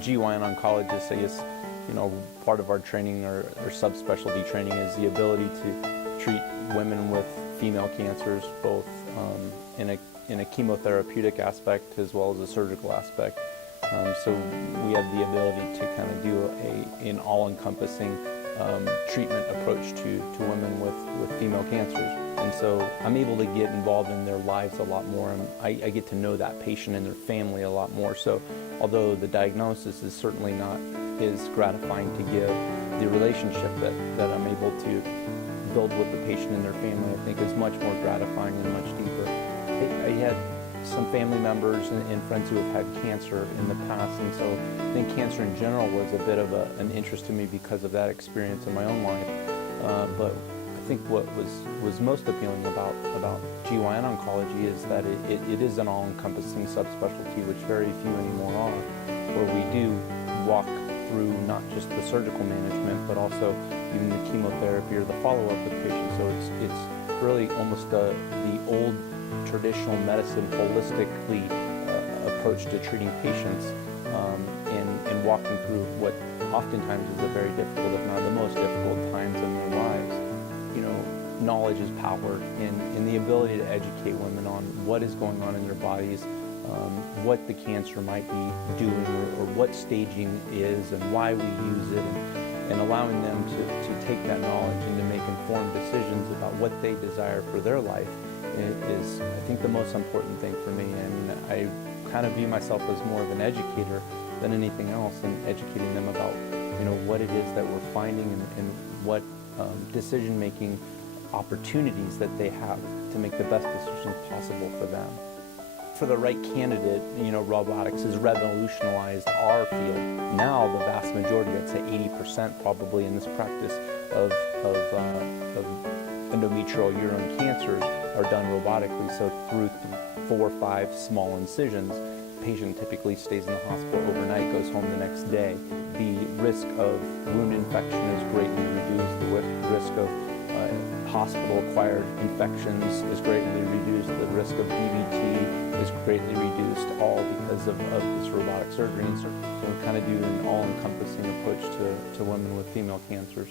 GYN oncologists, I guess, part of our training or subspecialty training is the ability to treat women with female cancers, both in a chemotherapeutic aspect as well as a surgical aspect. So we have the ability to kind of do an all-encompassing treatment approach to women with female cancers. And so I'm able to get involved in their lives a lot more, and I get to know that patient and their family a lot more. So although the diagnosis is certainly not as gratifying to give, the relationship that I'm able to build with the patient and their family, I think, is much more gratifying and much deeper. I had some family members and friends who have had cancer in the past, and so I think cancer in general was a bit of an interest to me because of that experience in my own life. But I think what was most appealing about GYN oncology is that it is an all-encompassing subspecialty, which very few anymore are, where we do walk through not just the surgical management, but also even the chemotherapy or the follow-up with patients. So it's really almost the old traditional medicine holistically approach to treating patients and walking through what oftentimes is a very difficult, if not the most difficult times in their lives. Knowledge is power, and the ability to educate women on what is going on in their bodies, what the cancer might be doing, or what staging is and why we use it, and allowing them to take that knowledge and to make informed decisions about what they desire for their life is, I think, the most important thing for me. And I kind of view myself as more of an educator than anything else, and educating them about what it is that we're finding and what decision-making opportunities that they have to make the best decisions possible for them. For the right candidate, robotics has revolutionized our field. Now, the vast majority, I'd say 80% probably in this practice of endometrial uterine cancers are done robotically. So through 4 or 5 small incisions, the patient typically stays in the hospital overnight, goes home the next day. The risk of wound infection is greatly reduced. The risk of hospital-acquired infections is greatly reduced. The risk of DVT is greatly reduced, all because of this robotic surgery. And so we kind of do an all-encompassing approach to women with female cancers.